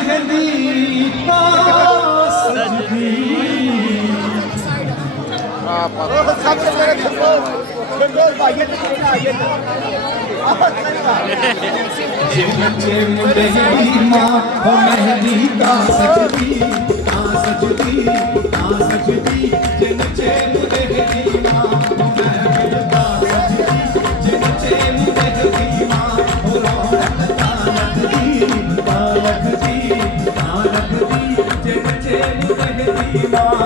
मेहंदी का सजदी बच्चे मुंडे माँ हो मेहंदी का सजदी सजदी सजदी बच्चे मुंडे माँ हो मेहंदी का सजदी बच्चे मुंडे माँ हो रौनक लगदी लगदी बच्चे मुंडे माँ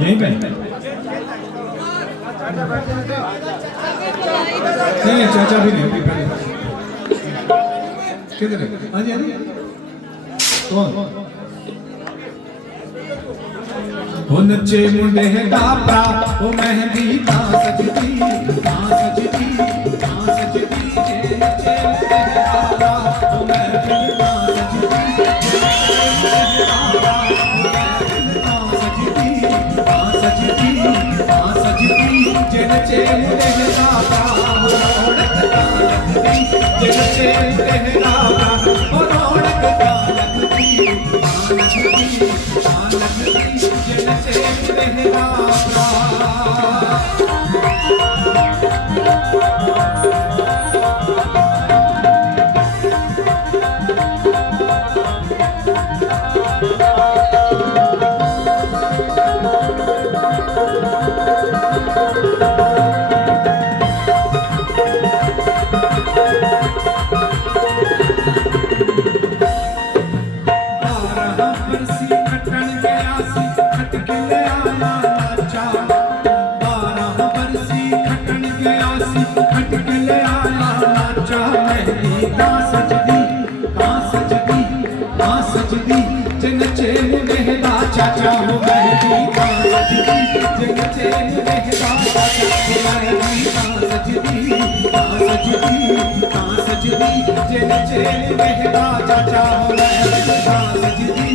यहीं पे नहीं चाचा भी नहीं किधर है? हाँ जी कौन हो नचे मुंडे डापरा हो मेहंदी का सजदी सजदी सजदी नचे मुंडे डापरा हो मेहंदी का सजदी सजदी सजदी नचे मुंडे डापरा हो रौनक लगदी नचे मुंडे डापरा हो रौनक लगदी चाचा हो मेहंदी का सजदी नचे मुंडे डापरा हो मेहंदी का सजदी सजदी सजदी नचे मुंडे चाचा हो मेहंदी का सजदी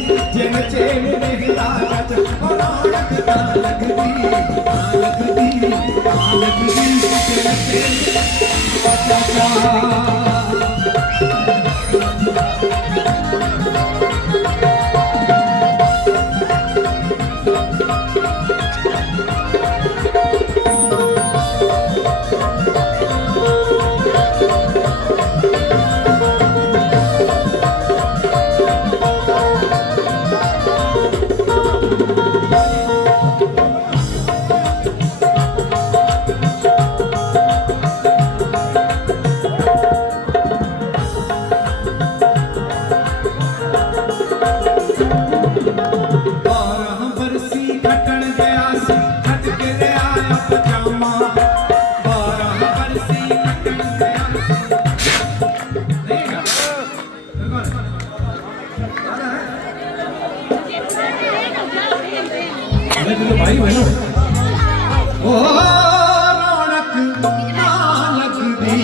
नचे मुंडे चाचा हो रौनक लगदी लगदी लगदी नचे चाचा भाई बहनों ओ रौनक ना लगदी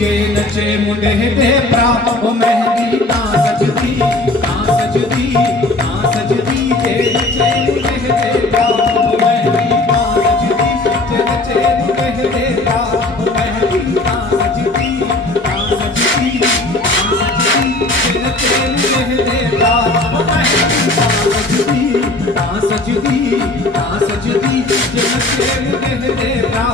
जे नचे मुंडे दे प्रा ओ मेहंदी ना सजदी सजदी सजदी जे नचे मुंडे दे प्रा ओ मेहंदी ना सजदी जे नचे मुंडे दे प्रा ओ मेहंदी ना सजदी सजदी सजदी जे नचे मुंडे दे प्रा ओ मेहंदी ना सजदी सजदी सजदी जे नचे मुंडे दे प्रा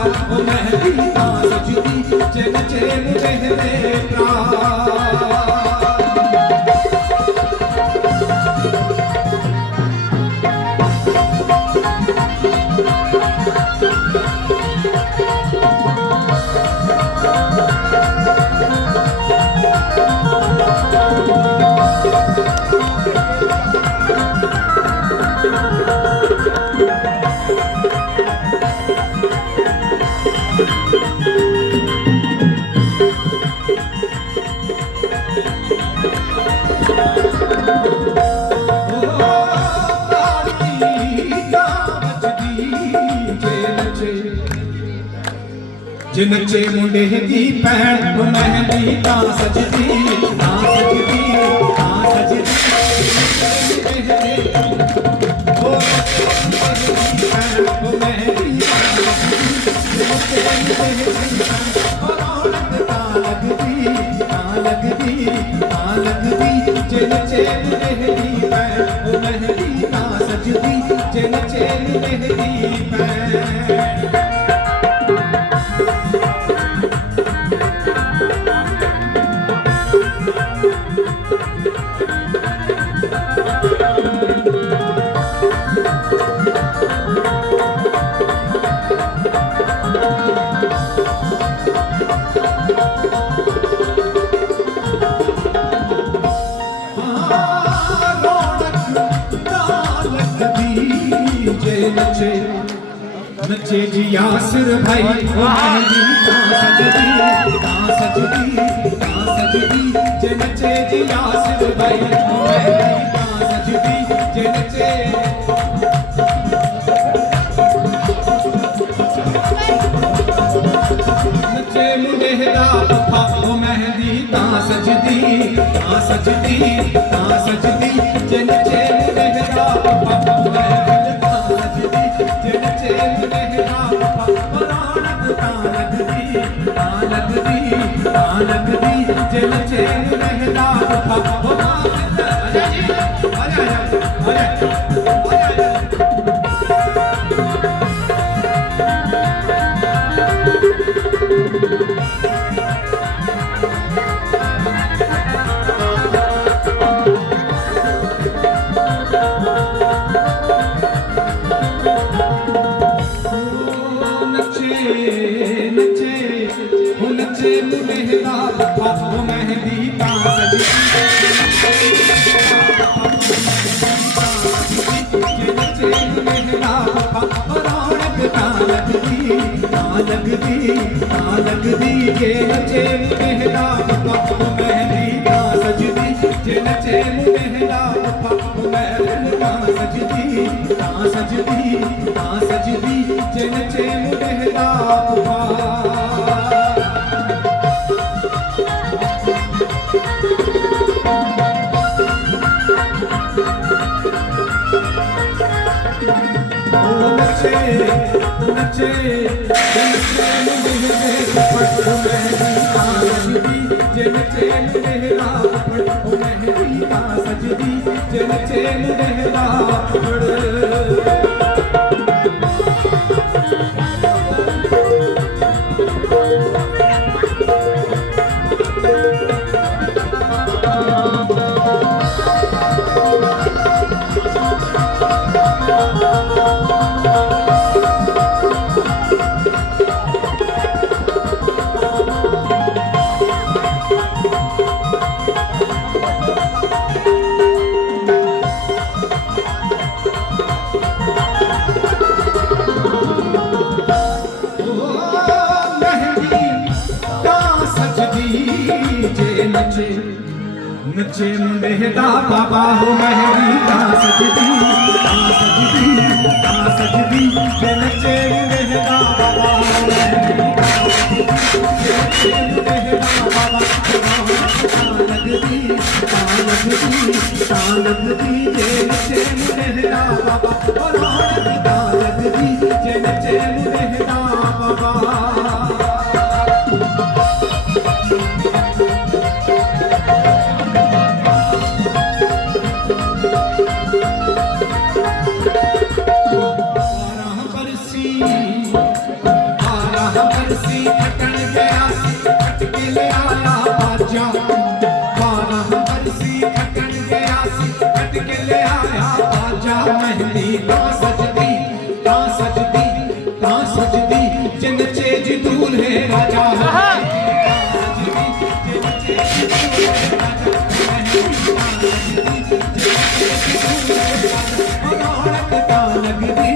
नचे जे नचे मुंडे दी भैन ओ मेहंदी तां सजदी तां सजदी तां सजदी ओ मेहंदी जे नचे मेहंदी भैन ओ मेहंदी तां सजदी जे नचे मेहंदी भैन नचे नचे जी यासिर भाई ओ मेहंदी तां सजदी तां सजदी तां सजदी जे नचे जी यासिर भाई ओ मेहंदी तां सजदी जे नचे नचे मुंडे दा पप्पा ओ मेहंदी तां सजदी तां सजदी तां सजदी जे नचे मुंडे दा पप्पा ओ मेहंदी जे नचे मुंडे दा पप्पा रौनक तां लगदी जे नचे मुंडे दा पप्पा ओ आजा जी आजा नचे मुंडे दा पप्पा ओ मेहंदी तां सजदी जे नचे मुंडे दा पप्पा रौनक तां लगदी जे नचे मुंडे दा पप्पा ओ मेहंदी तां सजदी जे नचे मुंडे दा पप्पा ओ मेहंदी तां सजदी जे नचे मुंडे दा पप्पा नचे नचे मुंडे पट ओ मेहंदी तां सजदी जे नचे मुंडे दा पट ओ मेहंदी तां सजदी जे नचे मुंडे दा पट नचे मुंडे दा बाबा हो मेहंदी तां सजदी जे नचे मुंडे दा बाबा हो मेहंदी तां लगदी जे नचे मुंडे दा बाबा हो रौनक तां लगदी जे नचे मुंडे दा बाबा खटन गया खट के ले आया बाजा 12 बरसी खटन गया खट के ले आया बाजा मेहंदी तां सजदी जे नचे जी दूल्हे राजा रौनक तां लगदी